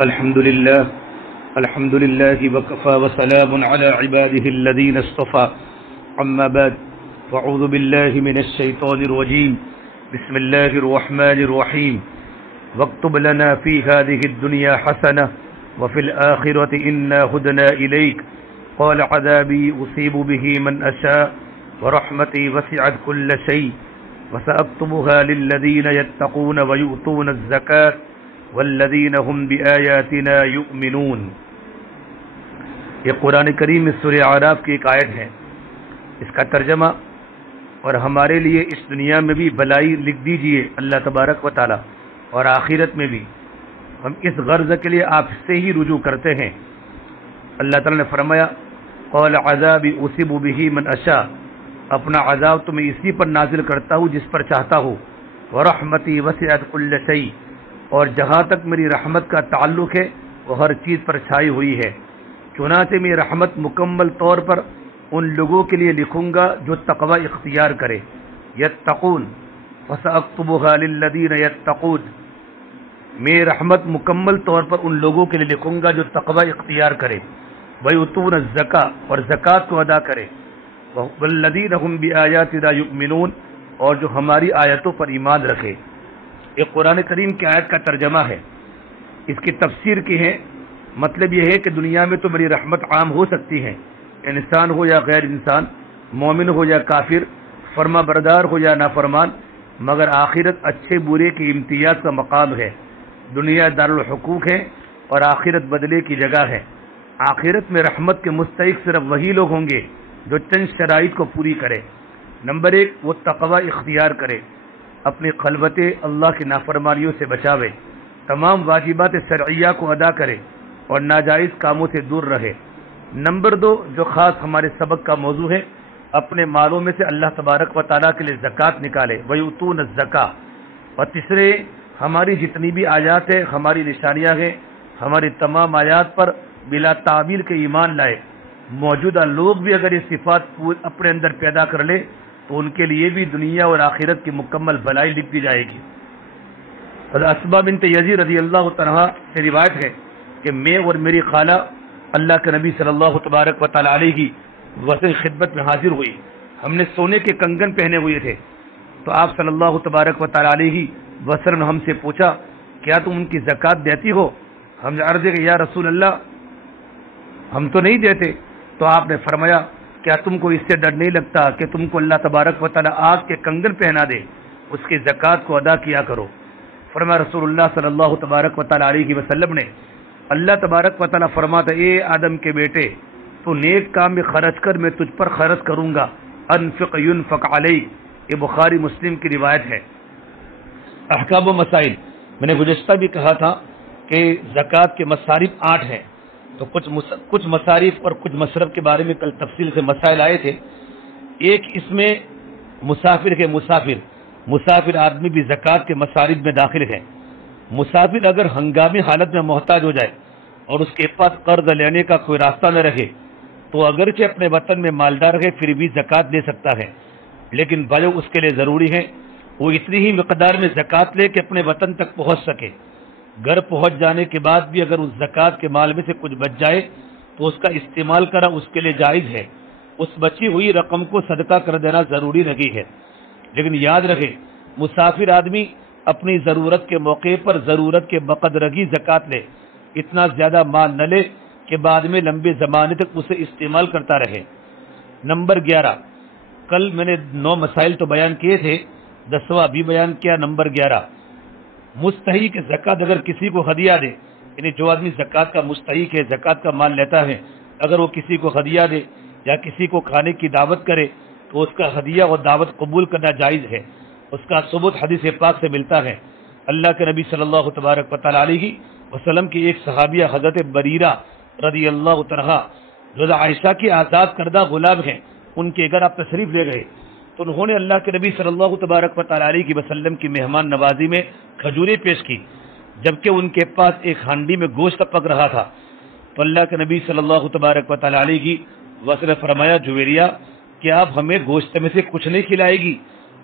الحمد لله وكفى وسلام على عباده الذين اصطفى أما بعد فأعوذ بالله من الشيطان الرجيم بسم الله الرحمن الرحيم واكتب لنا في هذه الدنيا حسنة وفي الآخرة إنا هدنا إليك قال عذابي أصيب به من أشاء ورحمتي وسعت كل شيء وسأكتبها للذين يتقون ويؤتون الزكاة والذین هم بآیاتنا یؤمنون۔ یہ قرآن کریم میں سورہ اعراف کی ایک آیت ہے، اس کا ترجمہ اور ہمارے لیے اس دنیا میں بھی بھلائی لکھ دیجئے اللہ تبارک و تعالی، اور آخرت میں بھی ہم اس غرض کے لیے آپ سے ہی رجوع کرتے ہیں۔ اللہ تعالی نے فرمایا قال عذابی اصیب بہ من اشاء، اپنا عذاب تو میں اسی پر نازل کرتا ہوں جس پر چاہتا ہوں، ورحمتی وسعت کل شیء، اور جہاں تک میری رحمت کا تعلق ہے وہ ہر چیز پر چھائی ہوئی ہے، چنانچہ میں رحمت مکمل طور پر ان لوگوں کے لیے لکھوں گا جو تقوی اختیار کرے، یتقون فسأکتبها للذین یتقون، میں رحمت مکمل طور پر ان لوگوں کے لیے لکھوں گا جو تقوی اختیار کرے، ویؤتون الزکاۃ، اور زکوٰۃ کو ادا کرے، والذین هم بآیاتنا یؤمنون، اور جو ہماری آیتوں پر ایمان رکھے۔ یہ قرآن کریم کی آیت کا ترجمہ ہے۔ اس کی تفسیر کی ہے، مطلب یہ ہے کہ دنیا میں تو میری رحمت عام ہو سکتی ہے، انسان ہو یا غیر انسان، مومن ہو یا کافر، فرما بردار ہو یا نافرمان، مگر آخرت اچھے برے کی امتیاز کا مقام ہے۔ دنیا دارالحقوق ہے اور آخرت بدلے کی جگہ ہے۔ آخرت میں رحمت کے مستحق صرف وہی لوگ ہوں گے جو چند شرائط کو پوری کرے۔ نمبر 1، وہ تقوی اختیار کرے، اپنی خلوت اللہ کی نافرمانیوں سے بچاوے، تمام واجبات شرعیہ کو ادا کرے اور ناجائز کاموں سے دور رہے۔ نمبر 2، جو خاص ہمارے سبق کا موضوع ہے، اپنے مالوں میں سے اللہ تبارک و تعالیٰ کے لیے زکوٰۃ نکالے، ویؤتون الزکاۃ۔ اور تیسرے، ہماری جتنی بھی آیات ہیں، ہماری نشانیاں ہیں، ہماری تمام آیات پر بلا تعویل کے ایمان لائے۔ موجودہ لوگ بھی اگر یہ صفات اپنے اندر پیدا کر لے تو ان کے لیے بھی دنیا اور آخرت کی مکمل بھلائی لکھ دی جائے گی۔ حضرت اسماء بنت یزید رضی اللہ عنہا سے روایت ہے کہ میں اور میری خالہ اللہ کے نبی صلی اللہ تبارک و تعالی علیہ کی وسیع خدمت میں حاضر ہوئی۔ ہم نے سونے کے کنگن پہنے ہوئے تھے، تو آپ صلی اللہ تبارک و تعالی علیہ وسلم نے ہم سے پوچھا کیا تم ان کی زکوٰۃ دیتی ہو؟ ہم نے عرض کیا یا رسول اللہ ہم تو نہیں دیتے۔ تو آپ نے فرمایا کیا تم کو اس سے ڈر نہیں لگتا کہ تم کو اللہ تبارک و تعالی آگ کے کنگن پہنا دے؟ اس کی زکوٰۃ کو ادا کیا کرو۔ فرمایا رسول اللہ صلی اللہ تبارک و تعالی علیہ وسلم نے، اللہ تبارک و تعالی فرماتا اے آدم کے بیٹے، تو نیک کام میں خرچ کر، میں تجھ پر خرچ کروں گا، انفق ینفق علیک۔ یہ بخاری مسلم کی روایت ہے۔ احکام و مسائل، میں نے گزشتہ بھی کہا تھا کہ زکوٰۃ کے مصارف 8 ہیں، تو کچھ مصارف اور کچھ مصرف کے بارے میں کل تفصیل سے مسائل آئے تھے۔ ایک اس میں مسافر کے مسافر آدمی بھی زکوٰۃ کے مصارف میں داخل ہے۔ مسافر اگر ہنگامی حالت میں محتاج ہو جائے اور اس کے پاس قرض لینے کا کوئی راستہ نہ رہے تو اگرچہ اپنے وطن میں مالدار ہے پھر بھی زکوٰۃ دے سکتا ہے، لیکن جو اس کے لیے ضروری ہے وہ اتنی ہی مقدار میں زکوٰۃ لے کہ اپنے وطن تک پہنچ سکے۔ گھر پہنچ جانے کے بعد بھی اگر اس زکوٰۃ کے مال میں سے کچھ بچ جائے تو اس کا استعمال کرنا اس کے لیے جائز ہے، اس بچی ہوئی رقم کو صدقہ کر دینا ضروری نہیں ہے۔ لیکن یاد رکھے مسافر آدمی اپنی ضرورت کے موقع پر ضرورت کے بقدرگی زکوٰۃ لے، اتنا زیادہ مال نہ لے کہ بعد میں لمبے زمانے تک اسے استعمال کرتا رہے۔ نمبر 11، کل میں نے 9 مسائل تو بیان کیے تھے، 10واں بھی بیان کیا۔ نمبر 11، مستحق زکوٰۃ اگر کسی کو ہدیہ دے، یعنی جو آدمی زکوٰۃ کا مستحق ہے، زکوٰۃ کا مال لیتا ہے، اگر وہ کسی کو ہدیہ دے یا کسی کو کھانے کی دعوت کرے تو اس کا ہدیہ اور دعوت قبول کرنا جائز ہے۔ اس کا ثبوت حدیث پاک سے ملتا ہے۔ اللہ کے نبی صلی اللہ تبارک و تعالی علیہ وسلم کی ایک صحابیہ حضرت بریرہ رضی اللہ عنہا جو عائشہ کی آزاد کردہ غلام ہیں، ان کے گھر آپ تشریف لے گئے تو انہوں نے اللہ کے نبی صلی اللہ تبارک و تعالی علیہ وسلم کی مہمان نوازی میں کھجوریں پیش کی، جبکہ ان کے پاس ایک ہانڈی میں گوشت پک رہا تھا۔ تو اللہ کے نبی صلی اللہ تبارک و تعالی علیہ وسلم نے فرمایا جویریہ کہ آپ ہمیں گوشت میں سے کچھ نہیں کھلائے گی؟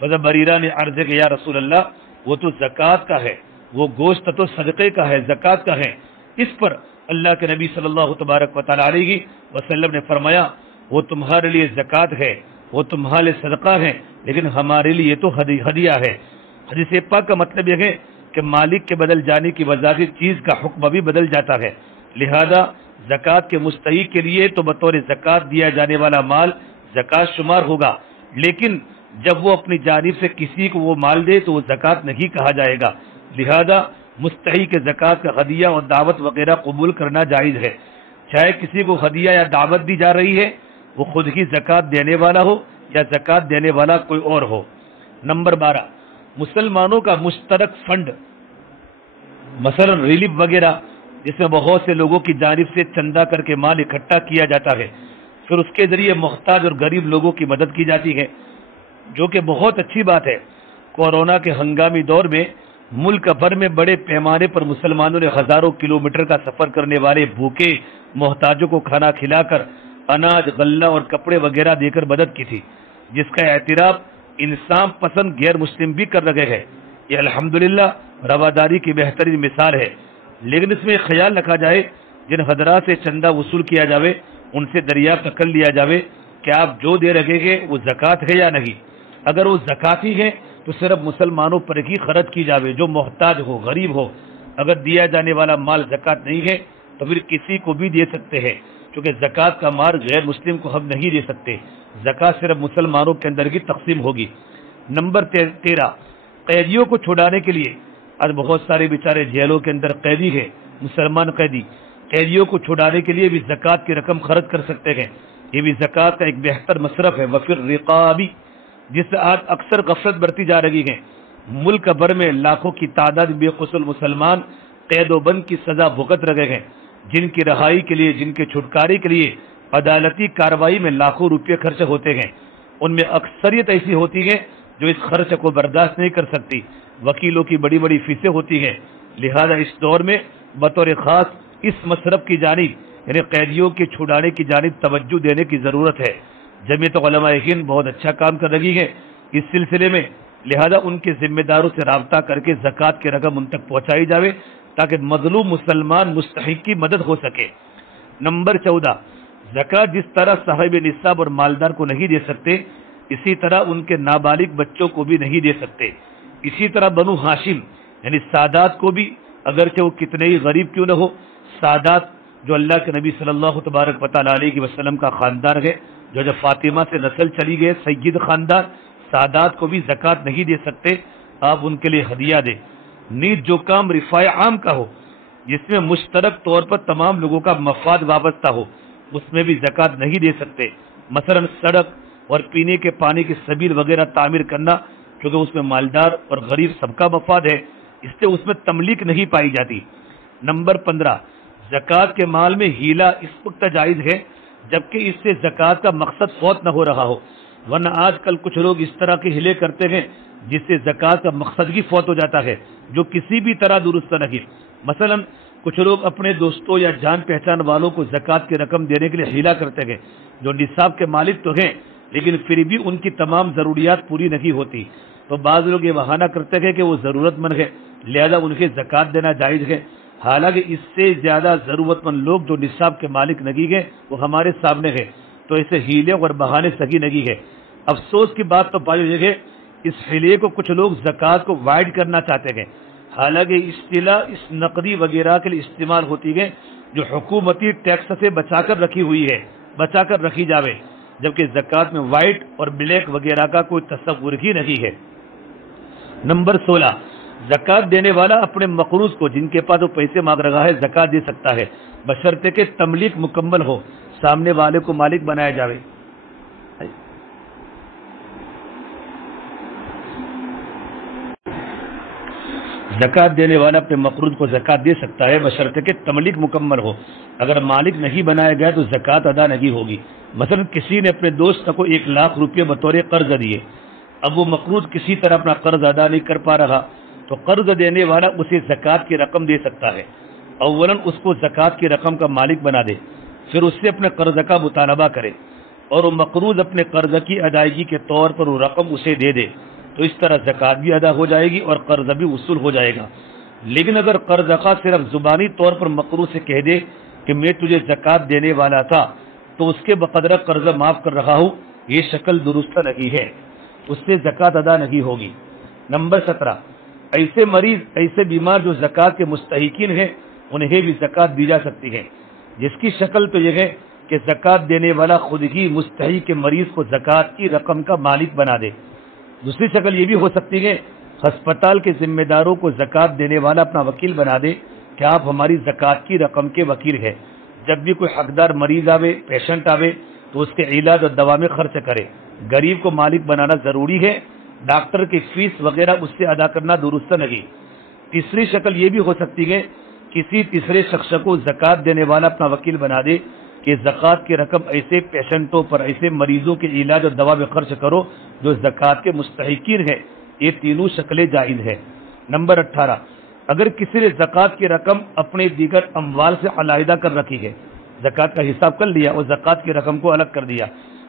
حضرت بریرہ نے عرض کیا یا رسول اللہ وہ تو زکوٰۃ کا ہے، وہ گوشت تو صدقے کا ہے، زکوٰۃ کا ہے، اس پر اللہ کے نبی صلی اللہ تبارک و تعالی علیہ وسلم نے فرمایا وہ تمہارے لیے زکوٰۃ ہے، وہ تمہارے لیے صدقہ ہے، لیکن ہمارے لیے تو ہدیہ ہے۔ حدیث پاک کا مطلب یہ ہے کہ مالک کے بدل جانے کی وجہ سے چیز کا حکم بھی بدل جاتا ہے، لہذا زکوٰۃ کے مستحق کے لیے تو بطور زکوٰۃ دیا جانے والا مال زکوٰۃ شمار ہوگا، لیکن جب وہ اپنی جانب سے کسی کو وہ مال دے تو وہ زکوٰۃ نہیں کہا جائے گا، لہذا مستحق زکوٰۃ کا ہدیہ اور دعوت وغیرہ قبول کرنا جائز ہے، چاہے کسی کو ہدیہ یا دعوت دی جا رہی ہے وہ خود ہی زکوٰۃ دینے والا ہو یا زکوٰۃ دینے والا کوئی اور ہو۔ نمبر 12، مسلمانوں کا مشترک فنڈ، مثلا ریلیف وغیرہ، جس میں بہت سے لوگوں کی جانب سے چندہ کر کے مال اکٹھا کیا جاتا ہے، پھر اس کے ذریعے محتاج اور غریب لوگوں کی مدد کی جاتی ہے، جو کہ بہت اچھی بات ہے۔ کورونا کے ہنگامی دور میں ملک بھر میں بڑے پیمانے پر مسلمانوں نے ہزاروں کلومیٹر کا سفر کرنے والے بھوکے محتاجوں کو کھانا کھلا کر اناج، غلہ اور کپڑے وغیرہ دے کر مدد کی تھی، جس کا اعتراف انسان پسند غیر مسلم بھی کر رہے ہیں۔ یہ الحمدللہ رواداری کی بہترین مثال ہے، لیکن اس میں خیال رکھا جائے جن حضرات سے چندہ وصول کیا جاوے ان سے دریافت کر لیا جاوے کہ آپ جو دے رہے ہیں وہ زکوٰۃ ہے یا نہیں۔ اگر وہ زکوٰۃ ہی ہے تو صرف مسلمانوں پر ہی خرچ کی جاوے جو محتاج ہو، غریب ہو۔ اگر دیا جانے والا مال زکوٰۃ نہیں ہے تو پھر کسی کو بھی دے سکتے ہیں، کیونکہ زکوٰۃ کا مال غیر مسلم کو ہم نہیں دے سکتے، زکوٰۃ صرف مسلمانوں کے اندر کی تقسیم ہوگی۔ نمبر 13، قیدیوں کو چھڑانے کے لیے، آج بہت سارے بیچارے جیلوں کے اندر قیدی ہیں، مسلمان قیدی، قیدیوں کو چھڑانے کے لیے بھی زکوٰۃ کی رقم خرچ کر سکتے ہیں، یہ بھی زکوٰۃ کا ایک بہتر مصرف ہے۔ وفی الرقاب، جس سے آج اکثر غفلت برتی جا رہی ہے، ملک بھر میں لاکھوں کی تعداد بے قصور مسلمان قید و بند کی سزا بھگت رہے ہیں، جن کی رہائی کے لیے، جن کے چھٹکارے کے لیے عدالتی کارروائی میں لاکھوں روپے خرچ ہوتے ہیں، ان میں اکثریت ایسی ہوتی ہے جو اس خرچ کو برداشت نہیں کر سکتی، وکیلوں کی بڑی بڑی فیسیں ہوتی ہیں، لہذا اس دور میں بطور خاص اس مصرف کی جانب یعنی قیدیوں کے چھڑانے کی جانب توجہ دینے کی ضرورت ہے۔ جمعیت علماء ہند بہت اچھا کام کر رہی ہے اس سلسلے میں، لہذا ان کے ذمہ داروں سے رابطہ کر کے زکوٰۃ کی رقم ان تک پہنچائی جاوے تاکہ مظلوم مسلمان مستحق کی مدد ہو سکے۔ نمبر 14، زکوٰۃ جس طرح صاحب نصاب اور مالدار کو نہیں دے سکتے، اسی طرح ان کے نابالغ بچوں کو بھی نہیں دے سکتے۔ اسی طرح بنو ہاشم یعنی سادات کو بھی، اگرچہ وہ کتنے ہی غریب کیوں نہ ہو، سادات جو اللہ کے نبی صلی اللہ تبارک و تعالی علیہ وسلم کا خاندان ہے، جو جب فاطمہ سے نسل چلی گئے، سید خاندان، سادات کو بھی زکوٰۃ نہیں دے سکتے، آپ ان کے لیے ہدیہ دیں۔ نیز جو کام رفاع عام کا ہو، جس میں مشترک طور پر تمام لوگوں کا مفاد وابستہ ہو، اس میں بھی زکوٰۃ نہیں دے سکتے، مثلا سڑک اور پینے کے پانی کی سبیل وغیرہ تعمیر کرنا، کیونکہ اس میں مالدار اور غریب سب کا مفاد ہے، اس سے اس میں تملیک نہیں پائی جاتی۔ نمبر 15، زکوٰۃ کے مال میں ہیلا اس وقت جائز ہے جبکہ اس سے زکوٰۃ کا مقصد فوت نہ ہو رہا ہو، ورنہ آج کل کچھ لوگ اس طرح کے ہیلے کرتے ہیں جس سے زکوٰۃ کا مقصد ہی فوت ہو جاتا ہے، جو کسی بھی طرح درست نہیں۔ مثلا کچھ لوگ اپنے دوستوں یا جان پہچان والوں کو زکوٰۃ کی رقم دینے کے لیے ہیلا کرتے ہیں، جو نصاب کے مالک تو ہیں لیکن پھر بھی ان کی تمام ضروریات پوری نہیں ہوتی، تو بعض لوگ یہ بہانہ کرتے ہیں کہ وہ ضرورت مند ہے لہذا ان کے زکوٰۃ دینا جائز ہے، حالانکہ اس سے زیادہ ضرورت مند لوگ جو نصاب کے مالک نہیں ہیں وہ ہمارے سامنے ہے، تو اسے ہیلے اور بہانے صحیح نہیں ہے۔ افسوس کی بات تو پائی ہے اس ہیلے کو کچھ لوگ زکوٰۃ کو وائڈ کرنا چاہتے ہیں، حالانکہ اصطلاح اس نقدی وغیرہ کے لیے استعمال ہوتی ہے جو حکومتی ٹیکس سے بچا کر رکھی ہوئی ہے، بچا کر رکھی جاوے، جبکہ زکوٰۃ میں وائٹ اور بلیک وغیرہ کا کوئی تصور ہی نہیں ہے۔ نمبر 16، زکوٰۃ دینے والا اپنے مقروض کو جن کے پاس وہ پیسے مانگ رہا ہے زکوٰۃ دے سکتا ہے، بشرطے کہ تملیک مکمل ہو، سامنے والے کو مالک بنایا جاوے۔ زکوٰۃ دینے والا اپنے مقروض کو زکوٰۃ دے سکتا ہے بشرطے کہ تملیک مکمل ہو، اگر مالک نہیں بنایا گیا تو زکوٰۃ ادا نہیں ہوگی۔ مثلا کسی نے اپنے دوست کو 1 لاکھ روپے بطور قرض دیے، اب وہ مقروض کسی طرح اپنا قرض ادا نہیں کر پا رہا، تو قرض دینے والا اسے زکوٰۃ کی رقم دے سکتا ہے۔ اولا اس کو زکوٰۃ کی رقم کا مالک بنا دے، پھر اس سے اپنے قرض کا مطالبہ کرے اور وہ مقروض اپنے قرض کی ادائیگی کے طور پر وہ رقم اسے دے دے، تو اس طرح زکوٰۃ بھی ادا ہو جائے گی اور قرض بھی وصول ہو جائے گا۔ لیکن اگر قرض خواہ صرف زبانی طور پر مکروہ سے کہہ دے کہ میں تجھے زکوٰۃ دینے والا تھا تو اس کے بقدر قرضہ معاف کر رہا ہوں، یہ شکل درست نہیں ہے، اس سے زکوٰۃ ادا نہیں ہوگی۔ نمبر 17، ایسے مریض، ایسے بیمار جو زکوٰۃ کے مستحقین ہیں انہیں بھی زکوٰۃ دی جا سکتی ہے، جس کی شکل تو یہ ہے کہ زکوٰۃ دینے والا خود ہی مستحق کے مریض کو زکوٰۃ کی رقم کا مالک بنا دے۔ دوسری شکل یہ بھی ہو سکتی ہے ہسپتال کے ذمہ داروں کو زکوٰۃ دینے والا اپنا وکیل بنا دے کہ آپ ہماری زکوٰۃ کی رقم کے وکیل ہیں، جب بھی کوئی حقدار مریض آوے، پیشنٹ آوے تو اس کے علاج اور دوا میں خرچ کرے۔ غریب کو مالک بنانا ضروری ہے، ڈاکٹر کی فیس وغیرہ اس سے ادا کرنا درست نہیں۔ تیسری شکل یہ بھی ہو سکتی ہے کسی تیسرے شخص کو زکوٰۃ دینے والا اپنا وکیل بنا دے کہ زکوٰۃ کی رقم ایسے پیشنٹوں پر، ایسے مریضوں کے علاج اور دوا میں خرچ کرو جو زکوٰۃ کے مستحقین ہیں۔ یہ تینوں شکلیں جائز ہیں۔ نمبر 18، اگر کسی نے زکوٰۃ کی رقم اپنے دیگر اموال سے علیحدہ کر رکھی ہے، زکوٰۃ کا حساب کر لیا اور زکوٰۃ کی رقم کو الگ کر دیا،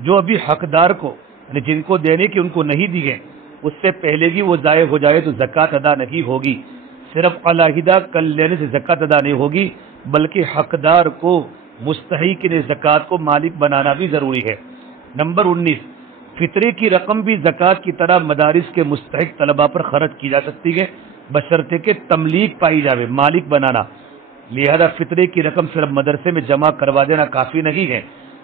جو ابھی حقدار کو یعنی جن کو دینے کی ان کو نہیں دی ہے، اس سے پہلے ہی وہ ضائع ہو جائے تو زکوٰۃ ادا نہیں ہوگی۔ صرف علیحدہ کر لینے سے زکوٰۃ ادا نہیں ہوگی، بلکہ حقدار کو، مستحق نے زکوٰۃ کو مالک بنانا بھی ضروری ہے۔ نمبر 19، فطرے کی رقم بھی زکوٰۃ کی طرح مدارس کے مستحق طلباء پر خرچ کی جا سکتی ہے، بشرطے کہ تملیک پائی جاوے، مالک بنانا۔ لہذا فطرے کی رقم صرف مدرسے میں جمع کروا دینا کافی نہیں ہے،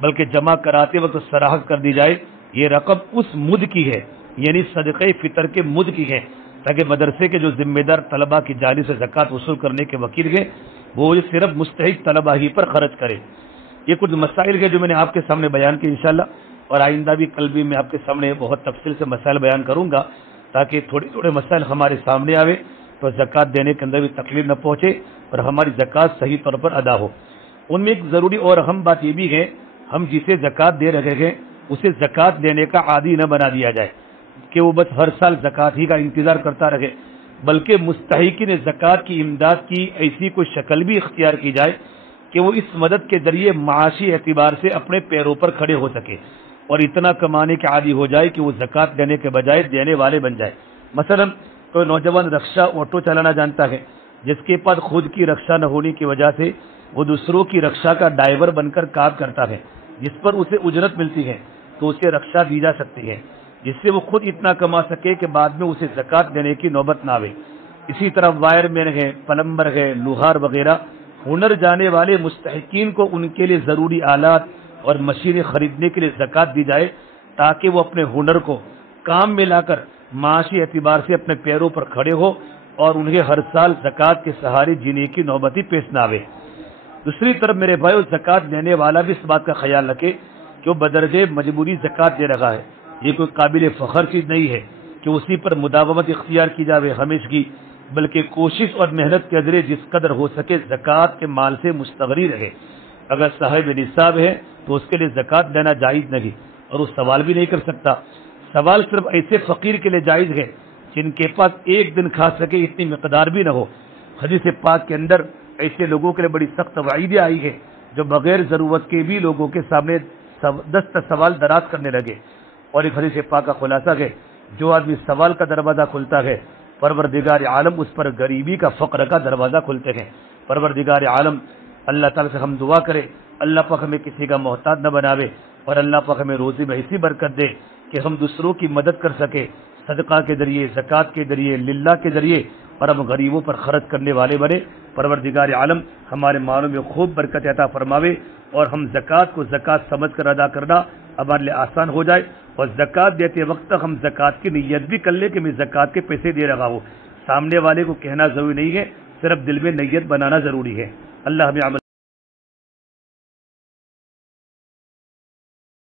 بلکہ جمع کراتے وقت صراحت کر دی جائے یہ رقم اس مد کی ہے، یعنی صدقہ فطر کے مد کی ہے، تاکہ مدرسے کے جو ذمہ دار طلباء کی جانب سے زکوٰۃ وصول کرنے کے وکیل ہیں وہ صرف مستحق طلباء ہی پر خرچ کرے۔ یہ کچھ مسائل ہیں جو میں نے آپ کے سامنے بیان کیے انشاءاللہ، اور آئندہ بھی کل بھی میں آپ کے سامنے بہت تفصیل سے مسائل بیان کروں گا تاکہ تھوڑے مسائل ہمارے سامنے آوے تو زکوٰۃ دینے کے اندر بھی تکلیف نہ پہنچے اور ہماری زکوٰۃ صحیح طور پر ادا ہو۔ ان میں ایک ضروری اور اہم بات یہ بھی ہے، ہم جسے زکوٰۃ دے رہے ہیں اسے زکوٰۃ دینے کا عادی نہ بنا دیا جائے کہ وہ بس ہر سال زکوٰۃ ہی کا انتظار کرتا رہے، بلکہ مستحقین زکوٰۃ کی امداد کی ایسی کوئی شکل بھی اختیار کی جائے کہ وہ اس مدد کے ذریعے معاشی اعتبار سے اپنے پیروں پر کھڑے ہو سکے اور اتنا کمانے کے عادی ہو جائے کہ وہ زکوٰۃ دینے کے بجائے دینے والے بن جائے۔ مثلا کوئی نوجوان رکشہ آٹو چلانا جانتا ہے، جس کے پاس خود کی رکشہ نہ ہونے کی وجہ سے وہ دوسروں کی رکشہ کا ڈرائیور بن کر کام کرتا ہے، جس پر اسے اجرت ملتی ہے، تو اسے رکشہ دی جا سکتی ہے جس سے وہ خود اتنا کما سکے کہ بعد میں اسے زکوٰۃ دینے کی نوبت نہ آوے۔ اسی طرح وائر مین ہے، پلمبر ہے، لوہار وغیرہ ہنر جانے والے مستحقین کو ان کے لیے ضروری آلات اور مشینیں خریدنے کے لیے زکوٰۃ دی جائے تاکہ وہ اپنے ہنر کو کام میں لا کر معاشی اعتبار سے اپنے پیروں پر کھڑے ہو اور انہیں ہر سال زکوٰۃ کے سہارے جینے کی نوبت ہی پیش نہ آوے۔ دوسری طرف میرے بھائیو، زکوٰۃ دینے والا بھی اس بات کا خیال رکھے کہ وہ بدرجہ مجبوری زکوٰۃ دے رہا ہے، یہ کوئی قابل فخر چیز نہیں ہے کہ اسی پر مداومت اختیار کی جاوے ہمیشگی، بلکہ کوشش اور محنت کے ذریعے جس قدر ہو سکے زکوٰۃ کے مال سے مستغنی رہے۔ اگر صاحب نصاب ہے تو اس کے لیے زکوٰۃ دینا جائز نہیں، اور وہ سوال بھی نہیں کر سکتا۔ سوال صرف ایسے فقیر کے لیے جائز ہے جن کے پاس ایک دن کھا سکے اتنی مقدار بھی نہ ہو۔ حدیث پاک کے اندر ایسے لوگوں کے لیے بڑی سخت وعیدیں آئی ہے جو بغیر ضرورت کے بھی لوگوں کے سامنے دست سوال دراز کرنے لگے، اور ایک حدیث پاک کا خلاصہ ہے، جو آدمی سوال کا دروازہ کھلتا ہے پروردگار عالم اس پر غریبی کا، فقر کا دروازہ کھلتے ہیں۔ پروردگار عالم اللہ تعالیٰ سے ہم دعا کرے اللہ پاک ہمیں کسی کا محتاج نہ بناوے، اور اللہ پاک ہمیں روزی میں ایسی برکت دے کہ ہم دوسروں کی مدد کر سکے، صدقہ کے ذریعے، زکوٰۃ کے ذریعے، للہ کے ذریعے، اور ہم غریبوں پر خرچ کرنے والے بنے۔ پروردگار عالم ہمارے مالوں میں خوب برکت عطا فرماوے، اور ہم زکوٰۃ کو زکوٰۃ سمجھ کر ادا کرنا ہمارے لیے آسان ہو جائے، اور زکوٰۃ دیتے وقت تک ہم زکوٰۃ کی نیت بھی کر لیں کہ میں زکوٰۃ کے پیسے دے رہا ہوں۔ سامنے والے کو کہنا ضروری نہیں ہے، صرف دل میں نیت بنانا ضروری ہے۔ اللہ ہمیں عمل